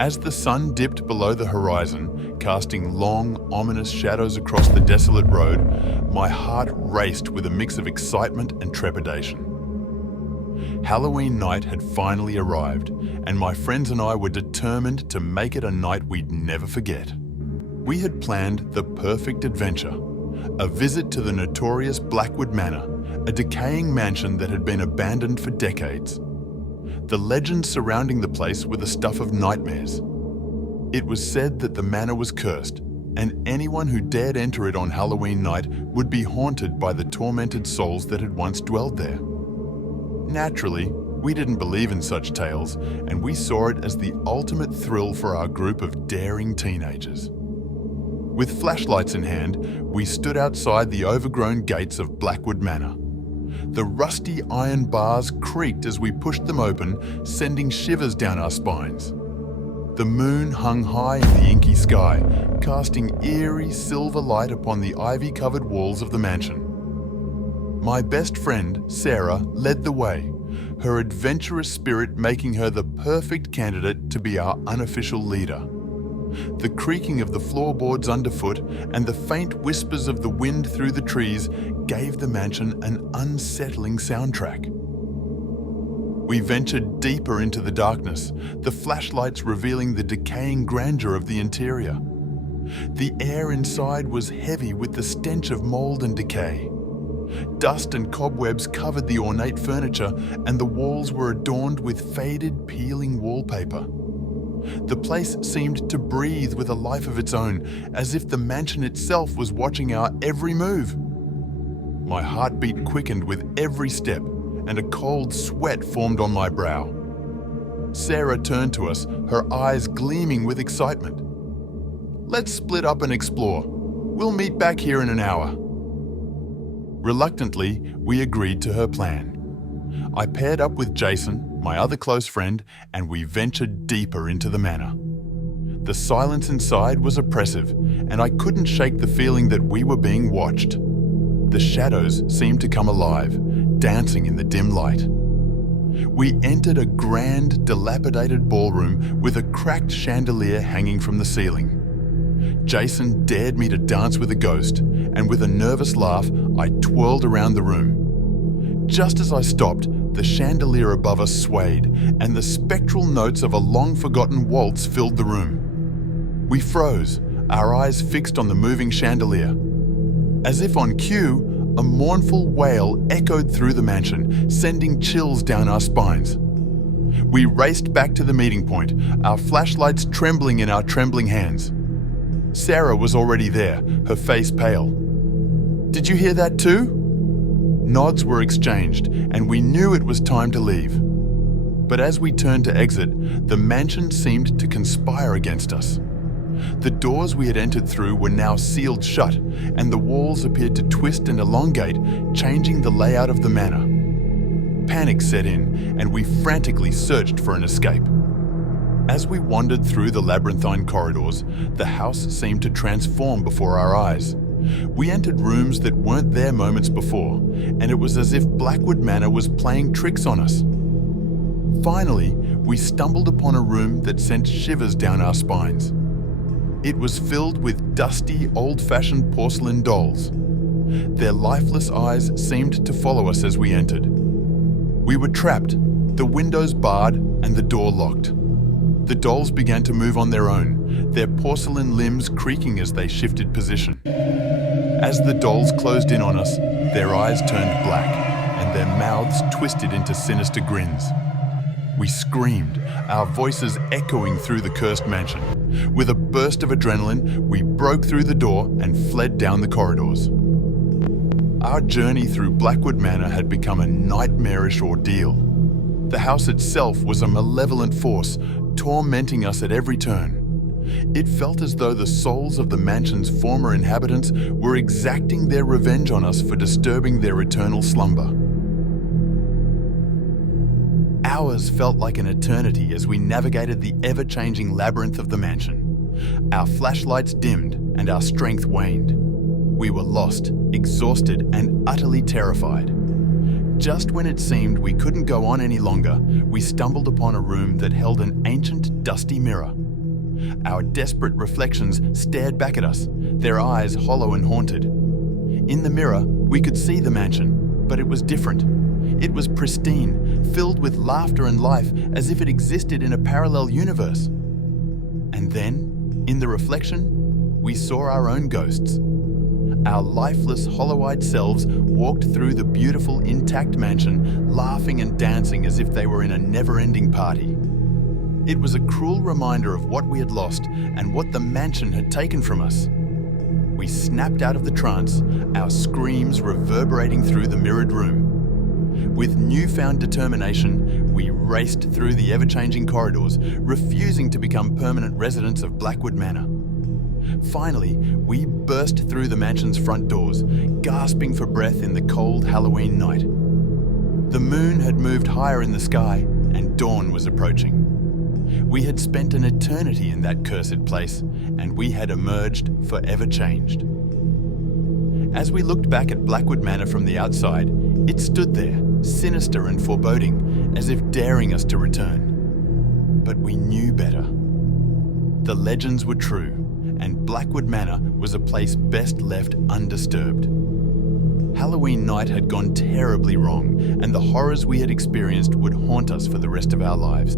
As the sun dipped below the horizon, casting long, ominous shadows across the desolate road, my heart raced with a mix of excitement and trepidation. Halloween night had finally arrived, and my friends and I were determined to make it a night we'd never forget. We had planned the perfect adventure, a visit to the notorious Blackwood Manor, a decaying mansion that had been abandoned for decades. The legends surrounding the place were the stuff of nightmares. It was said that the manor was cursed, and anyone who dared enter it on Halloween night would be haunted by the tormented souls that had once dwelled there. Naturally, we didn't believe in such tales, and we saw it as the ultimate thrill for our group of daring teenagers. With flashlights in hand, we stood outside the overgrown gates of Blackwood Manor. The rusty iron bars creaked as we pushed them open, sending shivers down our spines. The moon hung high in the inky sky, casting eerie silver light upon the ivy-covered walls of the mansion. My best friend, Sarah, led the way, her adventurous spirit making her the perfect candidate to be our unofficial leader. The creaking of the floorboards underfoot and the faint whispers of the wind through the trees gave the mansion an unsettling soundtrack. We ventured deeper into the darkness, the flashlights revealing the decaying grandeur of the interior. The air inside was heavy with the stench of mold and decay. Dust and cobwebs covered the ornate furniture, and the walls were adorned with faded, peeling wallpaper. The place seemed to breathe with a life of its own, as if the mansion itself was watching our every move. My heartbeat quickened with every step, and a cold sweat formed on my brow. Sarah turned to us, her eyes gleaming with excitement. "Let's split up and explore. We'll meet back here in an hour." Reluctantly, we agreed to her plan. I paired up with Jason, my other close friend, and we ventured deeper into the manor. The silence inside was oppressive, and I couldn't shake the feeling that we were being watched. The shadows seemed to come alive, dancing in the dim light. We entered a grand, dilapidated ballroom with a cracked chandelier hanging from the ceiling. Jason dared me to dance with a ghost, and with a nervous laugh, I twirled around the room. Just as I stopped, the chandelier above us swayed, and the spectral notes of a long-forgotten waltz filled the room. We froze, our eyes fixed on the moving chandelier. As if on cue, a mournful wail echoed through the mansion, sending chills down our spines. We raced back to the meeting point, our flashlights trembling in our trembling hands. Sarah was already there, her face pale. "Did you hear that too?" Nods were exchanged, and we knew it was time to leave. But as we turned to exit, the mansion seemed to conspire against us. The doors we had entered through were now sealed shut, and the walls appeared to twist and elongate, changing the layout of the manor. Panic set in, and we frantically searched for an escape. As we wandered through the labyrinthine corridors, the house seemed to transform before our eyes. We entered rooms that weren't there moments before, and it was as if Blackwood Manor was playing tricks on us. Finally, we stumbled upon a room that sent shivers down our spines. It was filled with dusty, old-fashioned porcelain dolls. Their lifeless eyes seemed to follow us as we entered. We were trapped, the windows barred and the door locked. The dolls began to move on their own, their porcelain limbs creaking as they shifted position. As the dolls closed in on us, their eyes turned black, and their mouths twisted into sinister grins. We screamed, our voices echoing through the cursed mansion. With a burst of adrenaline, we broke through the door and fled down the corridors. Our journey through Blackwood Manor had become a nightmarish ordeal. The house itself was a malevolent force, tormenting us at every turn. It felt as though the souls of the mansion's former inhabitants were exacting their revenge on us for disturbing their eternal slumber. Hours felt like an eternity as we navigated the ever-changing labyrinth of the mansion. Our flashlights dimmed and our strength waned. We were lost, exhausted, and utterly terrified. Just when it seemed we couldn't go on any longer, we stumbled upon a room that held an ancient, dusty mirror. Our desperate reflections stared back at us, their eyes hollow and haunted. In the mirror, we could see the mansion, but it was different. It was pristine, filled with laughter and life, as if it existed in a parallel universe. And then, in the reflection, we saw our own ghosts. Our lifeless, hollow-eyed selves walked through the beautiful, intact mansion, laughing and dancing as if they were in a never-ending party. It was a cruel reminder of what we had lost and what the mansion had taken from us. We snapped out of the trance, our screams reverberating through the mirrored room. With newfound determination, we raced through the ever-changing corridors, refusing to become permanent residents of Blackwood Manor. Finally, we burst through the mansion's front doors, gasping for breath in the cold Halloween night. The moon had moved higher in the sky, and dawn was approaching. We had spent an eternity in that cursed place, and we had emerged forever changed. As we looked back at Blackwood Manor from the outside, it stood there, sinister and foreboding, as if daring us to return. But we knew better. The legends were true, and Blackwood Manor was a place best left undisturbed. Halloween night had gone terribly wrong, and the horrors we had experienced would haunt us for the rest of our lives.